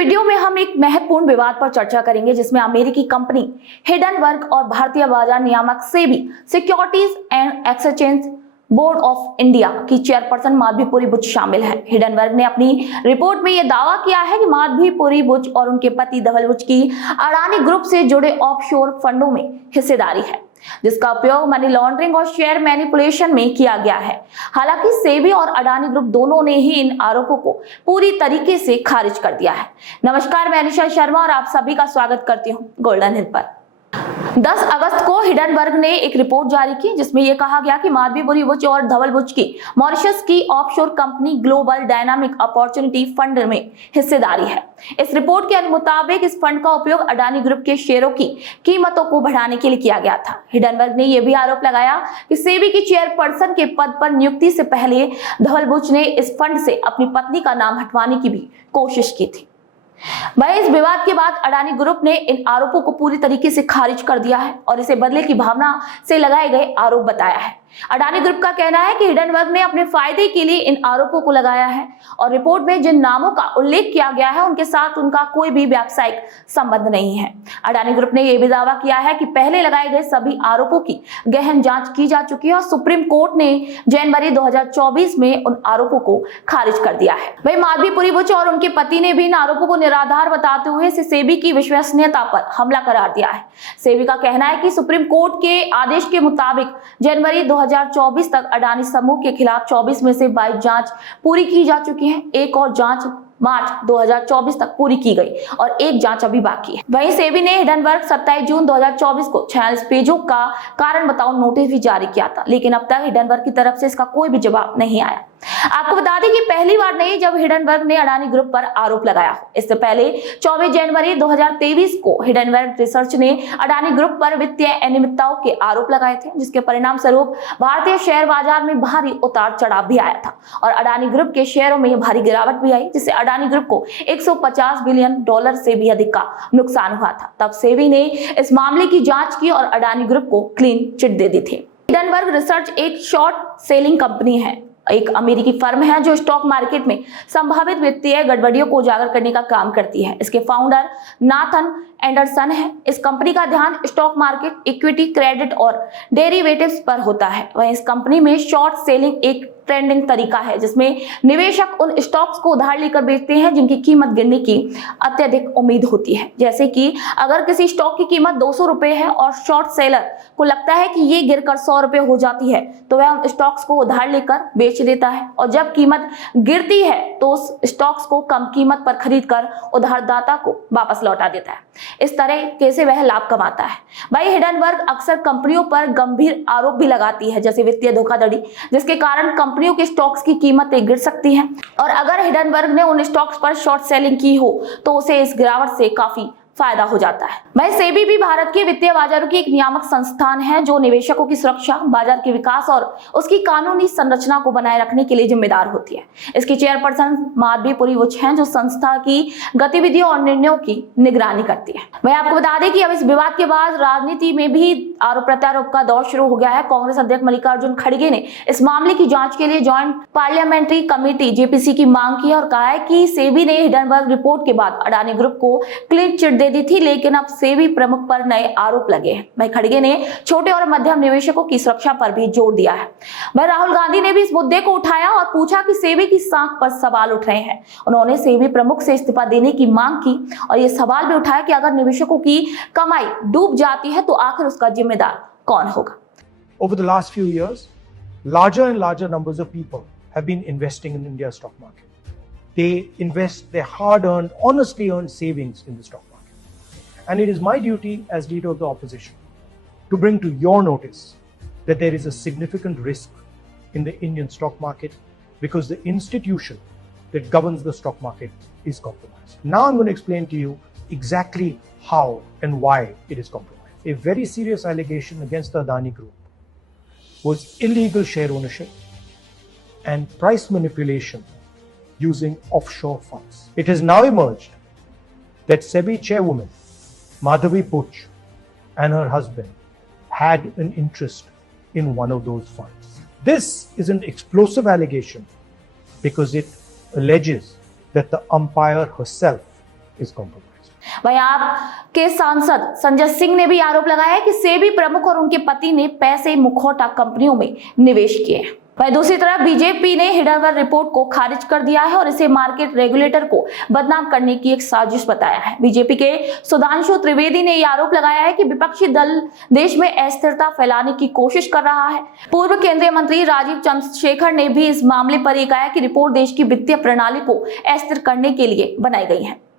Video में हम एक महत्वपूर्ण विवाद पर चर्चा करेंगे जिसमें अमेरिकी कंपनी हिंडनबर्ग और भारतीय बाजार नियामक SEBI securities and exchange board of India की चेयरपर्सन माधवीपुरी बुच शामिल है। हिंडनबर्ग ने अपनी रिपोर्ट में यह दावा किया है कि माधवीपुरी बुच और उनके पति धवल बुच की अडानी ग्रुप से जुड़े ऑफशोर फंडों में हिस्सेदारी है, जिसका उपयोग मनी लॉन्ड्रिंग और शेयर मैनिपुलेशन में किया गया है। हालांकि सेबी और अडानी ग्रुप दोनों ने ही इन आरोपों को पूरी तरीके से खारिज कर दिया है। नमस्कार, मैं अनिशा शर्मा और आप सभी का स्वागत करती हूँ गोल्डन हिल पर। 10 अगस्त को हिंडनबर्ग ने एक रिपोर्ट जारी की जिसमें यह कहा गया कि माधवीपुरी बुच और धवल बुच की मॉरिशस की offshore company global dynamic opportunity fund में हिस्सेदारी है। इस रिपोर्ट के मुताबिक इस फंड का उपयोग अडानी ग्रुप के शेयरों की कीमतों को बढ़ाने के लिए किया गया था। हिंडनबर्ग ने यह भी आरोप लगाया कि सेबी की चेयरपर्सन के पद पर नियुक्ति से पहले धवल बुच ने इस फंड से अपनी पत्नी का नाम हटवाने की भी कोशिश की थी। वहीं इस विवाद के बाद अडानी ग्रुप ने इन आरोपों को पूरी तरीके से खारिज कर दिया है और इसे बदले की भावना से लगाए गए आरोप बताया है। अडानी ग्रुप का कहना है कि हिंडनबर्ग ने अपने फायदे के लिए इन आरोपों को लगाया है और रिपोर्ट में जिन नामों का उल्लेख किया गया है उनके साथ उनका कोई भी व्यावसायिक संबंध नहीं है। अडानी ग्रुप ने यह भी दावा किया है कि पहले लगाए गए सभी आरोपों की गहन जांच की जा चुकी है और सुप्रीम कोर्ट ने जनवरी 2024 में उन आरोपों को खारिज कर दिया है। वहीं माधवीपुरी बुच और उनके पति ने भी इन आरोपों को निराधार बताते हुए इसे सेबी की विश्वसनीयता पर हमला करार दिया है। सेबी का कहना है कि सुप्रीम कोर्ट के आदेश के मुताबिक जनवरी 2024 तक अडानी समूह के खिलाफ 24 में से 22 जांच पूरी की जा चुकी है। एक और जांच मार्च 2024 तक पूरी की गई और एक जांच अभी बाकी है। वहीं सेबी ने हिंडनबर्ग 27 जून 2024 को 46 पेजों का कारण बताओ नोटिस भी जारी किया था, लेकिन अब तक हिंडनबर्ग की तरफ से इसका कोई भी जवाब नहीं आया। आपको बता दें कि पहली बार नहीं जब हिंडनबर्ग ने अडानी ग्रुप पर आरोप लगाया हो। इससे पहले 24 जनवरी 2023 को हिंडनबर्ग रिसर्च ने अडानी ग्रुप पर वित्तीय अनियमितताओं के आरोप लगाए थे, जिसके परिणाम स्वरूप भारतीय शेयर बाजार में भारी उतार चढ़ाव भी आया था और अडानी ग्रुप के शेयरों में भारी गिरावट भी आई, जिससे अडानी ग्रुप को 150 बिलियन डॉलर से भी अधिक का नुकसान हुआ था। तब सेबी ने इस मामले की जांच की और अडानी ग्रुप को क्लीन चिट दे दी थी। हिंडनबर्ग रिसर्च एक शॉर्ट सेलिंग कंपनी है, एक अमेरिकी फर्म है जो स्टॉक मार्केट में संभावित वित्तीय गड़बड़ियों को उजागर करने का काम करती है। इसके फाउंडर नाथन एंडरसन है। इस कंपनी का ध्यान स्टॉक मार्केट, इक्विटी, क्रेडिट और डेरिवेटिव्स पर होता है। वहीं इस कंपनी में शॉर्ट सेलिंग एक ट्रेंडिंग तरीका है जिसमें निवेशक उन स्टॉक्स को उधार लेकर बेचते हैं जिनकी कीमत गिरने की अत्यधिक उम्मीद होती है। जैसे कि अगर किसी स्टॉक की कीमत 200 रुपए है और शॉर्ट सेलर को लगता है कि ये गिरकर 100 रुपए हो जाती है तो वह उन स्टॉक्स को उधार लेकर बेच देता है और जब कीमत गिरती है तो उस स्टॉक्स को कम कीमत पर खरीदकर उधारदाता को वापस लौटा देता है। इस तरह कैसे वह लाभ कमाता है। भाई हिंडनबर्ग अक्सर कंपनियों पर गंभीर आरोप भी लगाती है जैसे वित्तीय धोखाधड़ी, जिसके कारण कंपनियों के स्टॉक्स की कीमतें गिर सकती हैं और अगर हिंडनबर्ग ने उन स्टॉक्स पर शॉर्ट सेलिंग की हो तो उसे इस गिरावट से काफी फायदा हो जाता है। वह सेबी भी भारत के वित्तीय बाजारों की एक नियामक संस्थान है जो निवेशकों की सुरक्षा, बाजार के विकास और उसकी कानूनी संरचना को बनाए रखने के लिए जिम्मेदार होती है। इसकी चेयरपर्सन माधवीपुरी बुच हैं जो संस्था की गतिविधियों और निर्णयों की निगरानी करती है। वह आपको बता दें कि अब इस विवाद के बाद राजनीति में भी आरोप प्रत्यारोप का दौर शुरू हो गया है। कांग्रेस अध्यक्ष मल्लिकार्जुन खड़गे ने इस मामले की जांच के लिए ज्वाइंट पार्लियामेंट्री कमेटी जेपीसी की मांग की और कहा है कि सेबी ने हिंडनबर्ग रिपोर्ट के बाद अडानी ग्रुप को क्लीन चिट दे दी थी, लेकिन अब सेबी प्रमुख पर नए आरोप लगे हैं। वहीं खड़गे ने छोटे और मध्यम निवेशकों की सुरक्षा पर भी जोर दिया है। वहीं राहुल गांधी ने भी इस मुद्दे को उठाया और पूछा कि सेबी की साख पर सवाल उठ रहे हैं। उन्होंने सेबी प्रमुख से इस्तीफा देने की मांग की और यह सवाल भी उठाया कि अगर निवेशकों की कमाई डूब जाती है तो आखिर उसका जिम्मेदार कौन होगा। Over the last few years, larger and larger numbers of people have been investing in India's stock market. They invest their hard-earned, honestly earned savings in the stock market. And it is my duty as leader of the opposition to bring to your notice that there is a significant risk in the Indian stock market because the institution that governs the stock market is compromised. Now I'm going to explain to you exactly how and why it is compromised. A very serious allegation against the Adani Group was illegal share ownership and price manipulation using offshore funds. It has now emerged that SEBI chairwoman Madhavi Buch and her husband had an interest in one of those funds. This is an explosive allegation because it alleges that the umpire herself is compromised. वहीं आपके सांसद संजय सिंह ने भी आरोप लगाया है कि सेबी प्रमुख और उनके पति ने पैसे मुखौटा कंपनियों में निवेश किए हैं। वहीं दूसरी तरफ बीजेपी ने हिडनबर्ग रिपोर्ट को खारिज कर दिया है और इसे मार्केट रेगुलेटर को बदनाम करने की एक साजिश बताया है। बीजेपी के सुधांशु त्रिवेदी ने यह आरोप लगाया है कि विपक्षी दल देश में अस्थिरता फैलाने की कोशिश कर रहा है। पूर्व केंद्रीय मंत्री राजीव चंद्रशेखर ने भी इस मामले पर यह कहा है कि रिपोर्ट देश की वित्तीय प्रणाली को अस्थिर करने के लिए बनाई गई है।